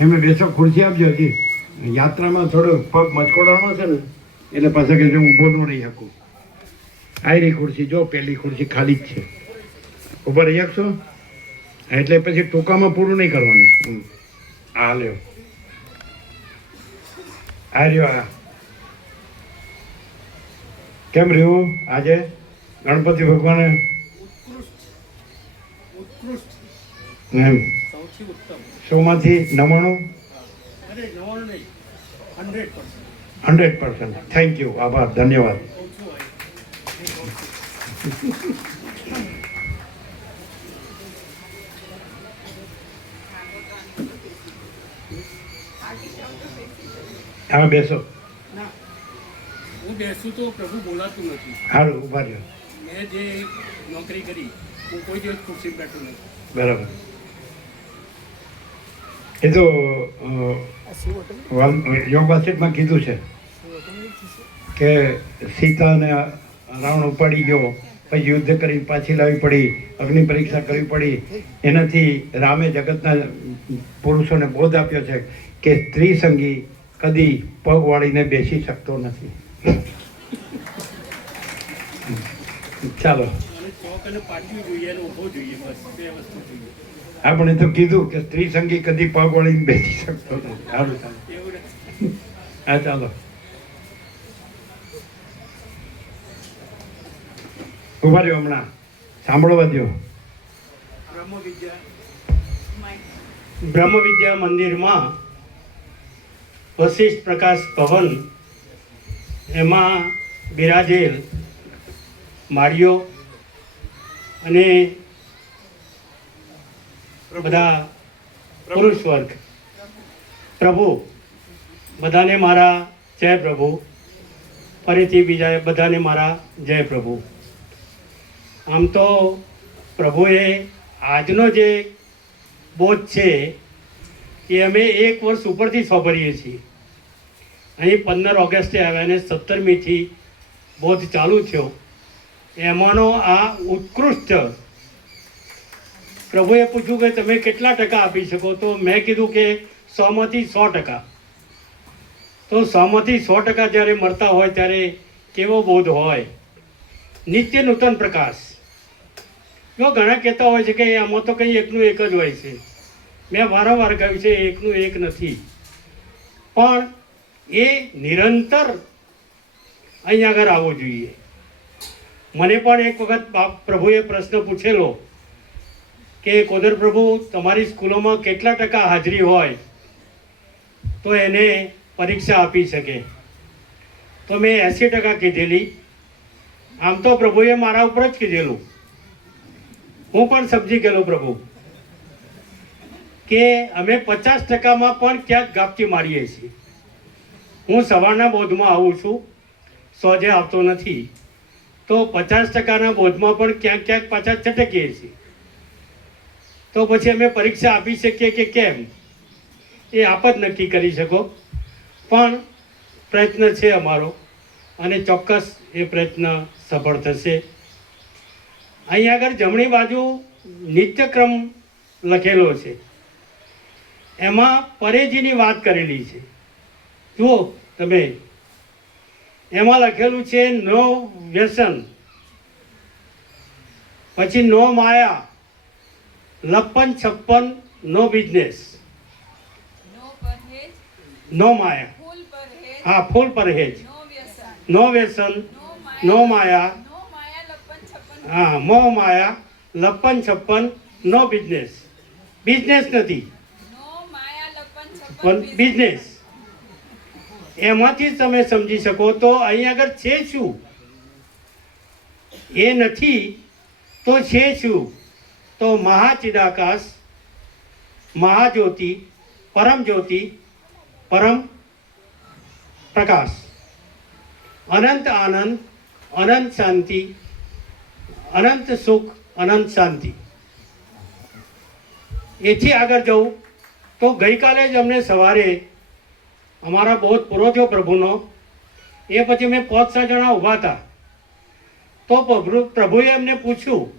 એમને બેસો ખુરશી આપજો. હજી યાત્રામાં થોડો પગ મચકોડાનો છે ને એટલે પાછા કે હું ઊભો ન રહી શકું. આયરી ખુરશી જો, પેલી ખુરશી ખાલી જ છે. ઊભા રહી શકશો? એટલે પછી ટૂંકામાં પૂરું નહીં કરવાનું. આ લ્યો, આ રહ્યો. આ કેમ રહ્યું આજે ગણપતિ ભગવાને? એમ 100માંથી 99%. થેન્ક યુ, આભાર, ધન્યવાદ. તમે બેસો. હું બેસું તો પ્રભુ બોલાતું નથી. સારું, ઉભા રહ્યો. મેં જે નોકરી કરી હું કોઈ દિવસ ખુરશી બેઠું નથી. બરાબર. એ તો યોગ બાસ્કેટમાં કીધું છે કે સીતાને રાવણ ઉપાડી ગયો, પછી યુદ્ધ કરીને પાછી લાવવી પડી, અગ્નિ પરીક્ષા કરવી પડી. એનાથી રામે જગતના પુરુષોને બોધ આપ્યો છે કે સ્ત્રી સંગી કદી પગ વાળીને બેસી શકતો નથી. ચાલો, અને ચોક અને પાટિયું જોઈએ અને ઊભો જોઈએ, બસ બે વસ્તુ જોઈએ. આપણે તો કીધું કે સ્ત્રી સંગી કદી પગ વાળીને બેસી શકતો નથી. સારું, ચાલો. એવું નથી. હા, ચાલો. ઉભા રહ્યો, હમણાં સાંભળવા દો. બ્રહ્મ વિદ્યા મંદિરમાં વશિષ્ઠ પ્રકાશ ભવન એમાં બિરાજેલ માળીઓ અને બધા પુરુષ વર્ગ, પ્રભુ બધાને મારા જય પ્રભુ. ફરીથી બીજા બધાને મારા જય પ્રભુ. આમ તો પ્રભુએ આજનો જે બોધ છે એ અમે 1 વર્ષ ઉપરથી સાંભળીએ છીએ. અહીં 15 ઓગસ્ટે આવ્યા અને 17મીથી બોધ ચાલુ થયો. એમાંનો આ ઉત્કૃષ્ટ, પ્રભુએ પૂછ્યું કે તમે કેટલા ટકા આપી શકો? તો મેં કીધું કે 100માંથી 100%. તો 100માંથી 100% જ્યારે મળતા હોય ત્યારે કેવો બોધ હોય? નિત્ય નૂતન પ્રકાશ. જો ઘણા કહેતા હોય છે કે આમાં તો કંઈ એકનું એક જ હોય છે. મેં વારંવાર કહ્યું છે એકનું એક નથી, પણ એ નિરંતર અહીંયા આગળ આવવો જોઈએ. મને પણ એક વખત પ્રભુએ પ્રશ્ન પૂછેલો કે કોદર પ્રભુ, તમારી સ્કૂલોમાં કેટલા ટકા હાજરી હોય તો એને પરીક્ષા આપી શકે? તો મેં 80% કીધેલી. આમ તો પ્રભુએ મારા ઉપર જ કીધેલું. હું પણ સમજી ગયેલો પ્રભુ કે અમે 50%માં પણ ક્યાંક ગાપટી મારીએ છીએ. હું સવારના બોધમાં આવું છું, સોજે આવતો નથી, તો 50%ના બોધમાં પણ ક્યાંક ક્યાંક પાછા છટકીએ છીએ. તો પછી અમે પરીક્ષા આપી શકીએ કે કેમ એ આપ જ નક્કી કરી શકો. પણ પ્રયત્ન છે અમારો અને ચોક્કસ એ પ્રયત્ન સફળ થશે. અહીં આગળ જમણી બાજુ નિત્યક્રમ લખેલો છે, એમાં પરેજીની વાત કરેલી છે. જુઓ તમે, એમાં લખેલું છે નો વ્યસન, પછી નો માયા, લપ્પન છપ્પન, નો બિઝનેસ, નો માયા, હા ફૂલ પરહેજ, નો વ્યસન, નો માયા, હા મોહ માયા, લપ્પન છપ્પન, નો બિઝનેસ. બિઝનેસ નથી પણ બિઝનેસ. એમાંથી જ તમે સમજી શકો. તો અહીં આગળ છે શું? એ નથી તો છે શું? તો મહાચિદાકાશ, મહાજ્યોતિ, પરમ જ્યોતિ, પરમ પ્રકાશ, અનંત આનંદ, અનંત શાંતિ, અનંત સુખ, અનંત શાંતિ. એથી આગળ જવું તો ગઈકાલે જ અમને સવારે અમારા બોધ પૂરો થયો પ્રભુનો. એ પછી અમે 5-6 જણા ઊભા હતા. તો પ્રભુએ એમને પૂછ્યું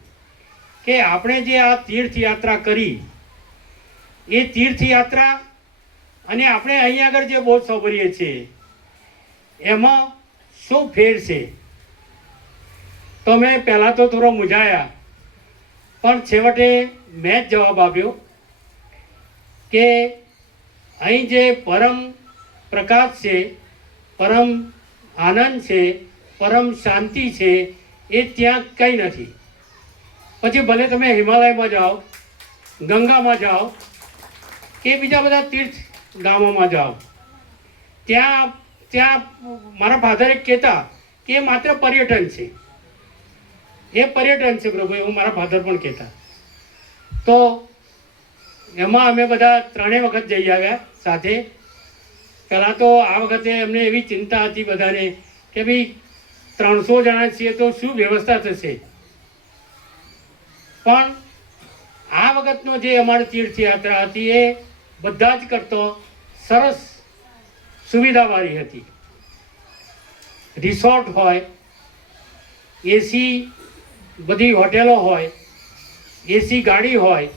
કે આપણે જે આ તીર્થયાત્રા કરી એ તીર્થયાત્રા અને આપણે અહીંયા આગળ જે બોધ સાંભળીએ છીએ એમાં શું ફેર છે? તો મેં પહેલાં તો થોડો મૂંઝાયા, પણ છેવટે મેં જ જવાબ આપ્યો કે અહીં જે પરમ પ્રકાશ છે, પરમ આનંદ છે, પરમ શાંતિ છે, એ ત્યાં કંઈ નથી. પછી ભલે તમે હિમાલયમાં જાઓ, ગંગામાં જાઓ કે બીજા બધા તીર્થ ગામોમાં જાઓ, ત્યાં ત્યાં મારા ફાધરે કહેતા કે એ માત્ર પર્યટન છે, એ પર્યટન છે પ્રભુ, એવું મારા ફાધર પણ કહેતા. તો એમાં અમે બધા 3 વખત જઈ આવ્યા સાથે. પહેલાં તો આ વખતે અમને એવી ચિંતા હતી બધાને કે ભાઈ 300 જણા છીએ તો શું વ્યવસ્થા થશે. પણ આ વખતનો જે અમારી તીર્થયાત્રા હતી એ બધા જ કરતો સરસ સુવિધાવાળી હતી. રિસોર્ટ હોય, એસી બધી હોટેલો હોય, એસી ગાડી હોય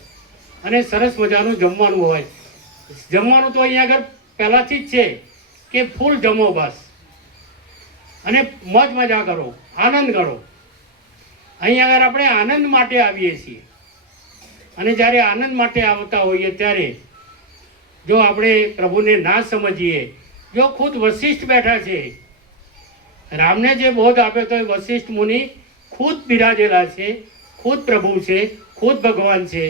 અને સરસ મજાનું જમવાનું હોય. જમવાનું તો અહીંયા આગળ પહેલાંથી જ છે કે ફૂલ જમો બસ, અને મોજ મજા કરો, આનંદ કરો. અહીંયા આગળ આપણે આનંદ માટે આવીએ છીએ, અને જ્યારે આનંદ માટે આવતા હોઈએ ત્યારે જો આપણે પ્રભુને ના સમજીએ, જો ખુદ વશિષ્ઠ બેઠા છે, રામને જે બોધ આપ્યો તો એ વશિષ્ઠ મુનિ ખુદ બિરાજેલા છે, ખુદ પ્રભુ છે, ખુદ ભગવાન છે.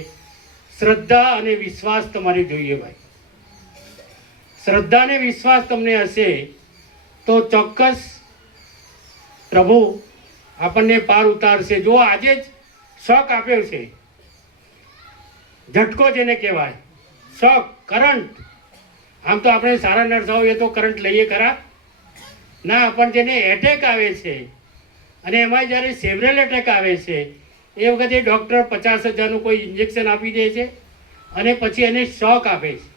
શ્રદ્ધા અને વિશ્વાસ તમારે જોઈએ ભાઈ. શ્રદ્ધા અને વિશ્વાસ તમને હશે તો ચોક્કસ પ્રભુ આપણને પાર ઉતારશે. જો આજે જ શોક આપ્યો છે, ઝટકો જેને કહેવાય, શોક, કરંટ. આમ તો આપણે સારા નર્સ હોઈએ તો કરંટ લઈએ ખરા ના, પણ જેને એટેક આવે છે અને એમાં જ્યારે સેવરેલ એટેક આવે છે એ વખતે ડૉક્ટર 50,000નું કોઈ ઇન્જેક્શન આપી દે છે અને પછી એને શોક આપે છે.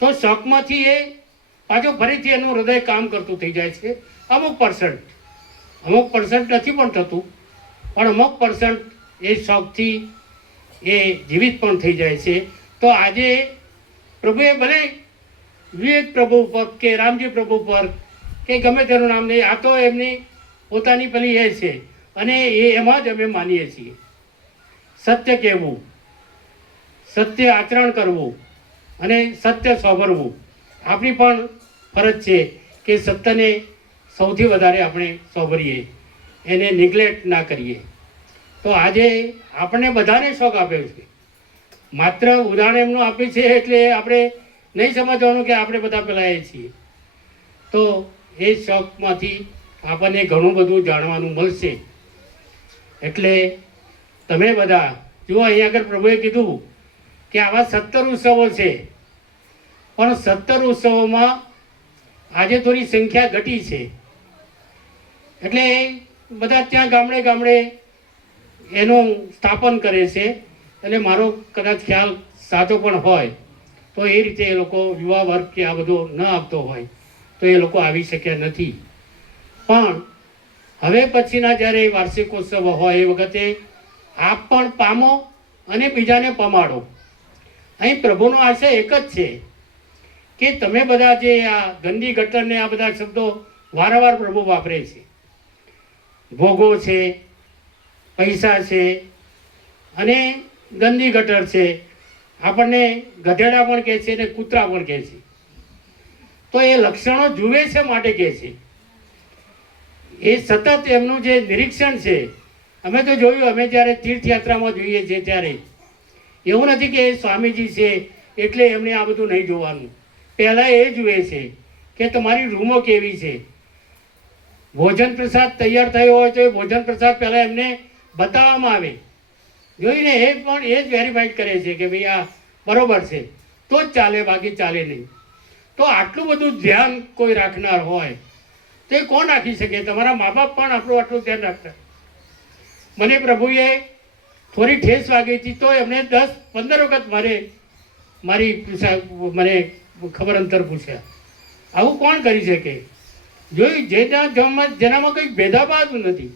તો શોકમાંથી એ પાછું ફરીથી એનું હૃદય કામ કરતું થઈ જાય છે. અમુક પર્સન્ટ નથી પણ થતું, પણ અમુક પર્સન્ટ એ શોકથી એ જીવિત પણ થઈ જાય છે. તો આજે પ્રભુએ ભલે વિવેક પ્રભુ પર કે રામજી પ્રભુ પર કે ગમે તેનું નામ નહીં, આ તો એમની પોતાની પેલી એ છે અને એ એમાં જ અમે માનીએ છીએ. સત્ય કહેવું, સત્ય આચરણ કરવું અને સત્ય સાંભળવું આપણી પણ ફરજ છે કે સત્યને સૌથી વધારે આપણે સાંભળીએ, એને નિગ્લેક્ટ ના કરીએ. તો આજે આપણને બધાને શોખ આપ્યો છે. માત્ર ઉદાહરણ એમનું આપ્યું છે એટલે આપણે નહીં સમજવાનું કે આપણે બધા પેલાએ છીએ. તો એ શોખમાંથી આપણને ઘણું બધું જાણવાનું મળશે. એટલે તમે બધા જુઓ, અહીંયા આગળ પ્રભુએ કીધું કે આવા 17 ઉત્સવો છે, પણ 17 ઉત્સવોમાં આજે થોડી સંખ્યા ઘટી છે. એટલે બધા ત્યાં ગામડે ગામડે એનું સ્થાપન કરે છે. એટલે મારો કદાચ ખ્યાલ સાચો પણ હોય તો એ રીતે એ લોકો યુવા વર્ગ કે આ બધો ન આપતો હોય તો એ લોકો આવી શક્યા નથી. પણ હવે પછીના જ્યારે વાર્ષિકોત્સવ હોય એ વખતે આપ પણ પામો અને બીજાને પમાડો. અહીં પ્રભુનો આશય એક જ છે કે તમે બધા જે આ ગંદી ગટરને આ બધા શબ્દો વારંવાર પ્રભુ વાપરે છે, ભોગો છે, પૈસા છે અને ગંદી ગટર છે, આપણને ગધેડા પણ કહે છે અને કૂતરા પણ કહે છે. તો એ લક્ષણો જુએ છે માટે કહે છે. એ સતત એમનું જે નિરીક્ષણ છે, અમે તો જોયું, અમે જ્યારે તીર્થયાત્રામાં જોઈએ છીએ ત્યારે એવું નથી કે એ સ્વામીજી છે એટલે એમને આ બધું નહીં જોવાનું. પહેલાં એ જુએ છે કે તમારી રૂમો કેવી છે. ભોજન પ્રસાદ તૈયાર થયો હોય તો એ ભોજન પ્રસાદ પહેલાં એમને બતાવવામાં આવે, જોઈને એ પણ એ જ વેરીફાઈડ કરે છે કે ભાઈ આ બરોબર છે તો જ ચાલે, બાકી ચાલે નહીં. તો આટલું બધું ધ્યાન કોઈ રાખનાર હોય તો એ કોણ રાખી શકે? તમારા મા બાપ પણ આપણું આટલું ધ્યાન રાખતા. મને પ્રભુએ થોડી ઠેસ વાગી હતી તો એમને 10-15 વખત મને ખબર અંતર પૂછ્યા. આવું કોણ કરી શકે? જોઈ જેનામાં કંઈ ભેદાભાદ નથી,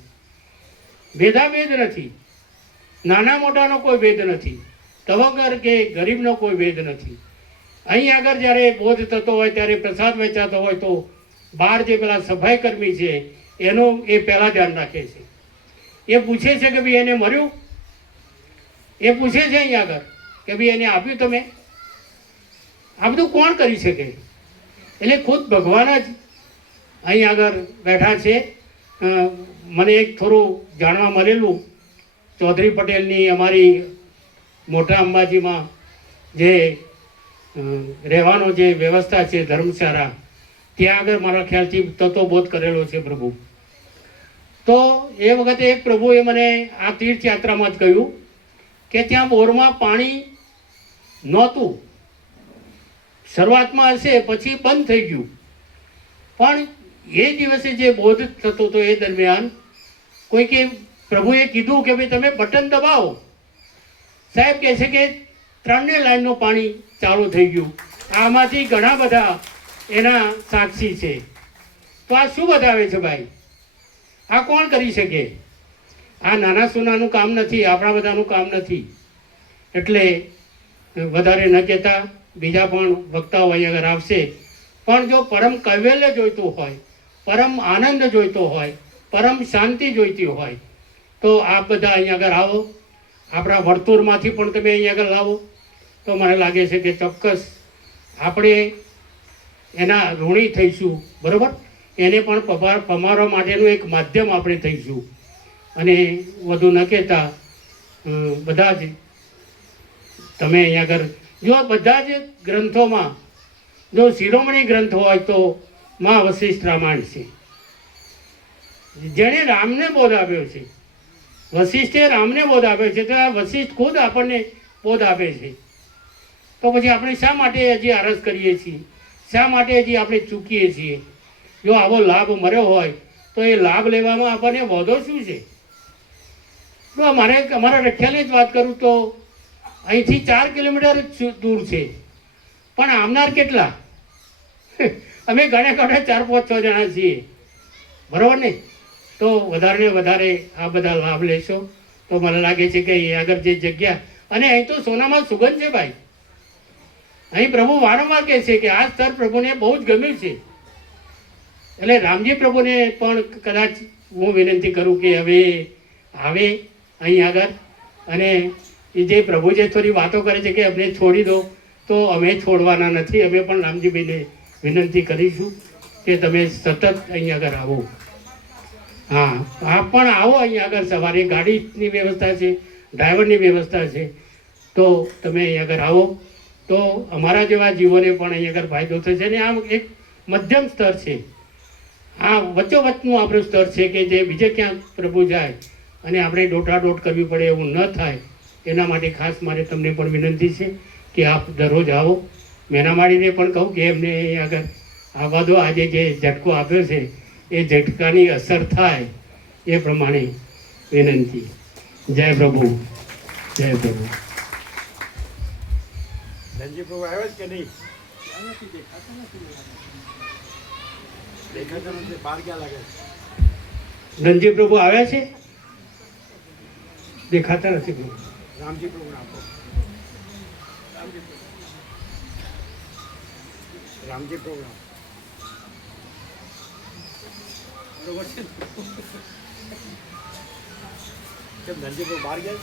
ભેદાભેદ નથી, નાના મોટાનો કોઈ ભેદ નથી. તવંગર કે ગરીબનો કોઈ ભેદ નથી. અહીં આગળ જ્યારે બોધ થતો હોય ત્યારે પ્રસાદ વેચાતો હોય તો બહાર જે પેલા સફાઈ કર્મી છે એનું એ પહેલાં ધ્યાન રાખે છે. એ પૂછે છે કે ભાઈ એને મર્યું, એ પૂછે છે અહીં આગળ કે ભાઈ એને આપ્યું તમે. આ બધું કોણ કરી શકે? એટલે ખુદ ભગવાન જ અહીં આગળ બેઠા છે. મને એક થોડું જાણવા મળેલું, ચૌધરી પટેલની અમારી મોટા અંબાજીમાં જે રહેવાનો જે વ્યવસ્થા છે ધર્મશાળા, ત્યાં આગળ મારા ખ્યાલથી તત્વબોધ કરેલો છે પ્રભુ. તો એ વખતે એક પ્રભુએ મને આ તીર્થયાત્રામાં જ કહ્યું કે ત્યાં બોરમાં પાણી નહોતું. શરૂઆતમાં હશે, પછી બંધ થઈ ગયું. પણ એ દિવસે જે બોધ થતો હતો એ દરમિયાન કોઈકે પ્રભુએ કીધું કે ભાઈ તમે બટન દબાવો. સાહેબ કહે છે કે 3 લાઈનનું પાણી ચાલુ થઈ ગયું. આમાંથી ઘણા બધા એના સાક્ષી છે. તો આ શું બતાવે છે ભાઈ? આ કોણ કરી શકે? આ નાના સોનાનું કામ નથી, આપણા બધાનું કામ નથી. એટલે વધારે ન કહેતા, બીજા પણ વક્તાઓ અહીં આગળ આવશે. પણ જો પરમ કૈવલ્ય જોઈતું હોય, પરમ આનંદ જોઈતો હોય, પરમ શાંતિ જોઈતી હોય તો આપ બધા અહીં આગળ આવો. આપણા વર્તુળમાંથી પણ તમે અહીં આગળ લાવો તો મને લાગે છે કે ચોક્કસ આપણે એના ઋણી થઈશું. બરાબર? એને પણ પમારવા માટેનું એક માધ્યમ આપણે થઈશું. અને વધુ ન કહેતા બધા જ તમે અહીં આગળ જો બધા જ ગ્રંથોમાં જો શિરોમણી ગ્રંથ હોય તો માં વશિષ્ઠ રામાયણ છે, જેણે રામને બોધ આપ્યો છે. વશિષ્ઠે રામને બોધ આપ્યો છે, તો આ વશિષ્ઠ ખુદ આપણને બોધ આપે છે. તો પછી આપણે શા માટે હજી આરસ કરીએ છીએ? શા માટે હજી આપણે ચૂકીએ છીએ? જો આવો લાભ મળ્યો હોય તો એ લાભ લેવામાં આપણને વધો શું છે? તો અમારા રખિયાની જ વાત કરું તો અહીંથી 4 કિલોમીટર દૂર છે, પણ આવનાર કેટલા? અમે ગણે 4, 5, 6 જણા છીએ. બરાબર ને? તો વધારે ને વધારે આ બધા લાભ લેશો તો મને લાગે છે કે અહીં આગળ જે જગ્યા, અને અહીં તો સોનામાં સુગંધ છે ભાઈ. અહીં પ્રભુ વારંવાર કહે છે કે આ સ્તર પ્રભુને બહુ જ ગમ્યું છે. એટલે રામજી પ્રભુને પણ કદાચ હું વિનંતી કરું કે હવે આવે અહીં આગળ. અને એ જે પ્રભુ જે થોડી વાતો કરે છે કે અમને છોડી દો, તો અમે છોડવાના નથી. અમે પણ રામજીભાઈને વિનંતી કરીશું કે તમે સતત અહીં આગળ આવો. હા, આપ પણ આવો અહીં આગળ. સવારે ગાડીની વ્યવસ્થા છે, ડ્રાઈવરની વ્યવસ્થા છે. તો તમે અહીં આગળ આવો તો અમારા જેવા જીવોને પણ અહીં આગળ ફાયદો થશે. અને આ એક મધ્યમ સ્તર છે, આ વચ્ચોવચ્ચનું આપણું સ્તર છે કે જે બીજે ક્યાંક પ્રભુ જાય અને આપણે દોટાદોટ કરવી પડે એવું ન થાય. એના માટે ખાસ મારે તમને પણ વિનંતી છે કે આપ દરરોજ આવો. મેનામાળીને પણ કહું કે એમને અહીં આગળ આવવા દો. આજે જે ઝટકો આપ્યો છે એ ઝટકાની અસર થાય એ પ્રમાણે વિનંતી. જય પ્રભુ, જય પ્રભુ. ધનજી પ્રભુ આવ્યા જ કે નહીં? દેખાતા નથી. બહાર ક્યાં લાગે? ધનજી પ્રભુ આવ્યા છે? દેખાતા નથી પ્રભુ. રામજી પ્રભુ આપો. રામજી પ્રભુ બરોબર છે. કેમ ધનજી પ્રભુ બહાર ગયા?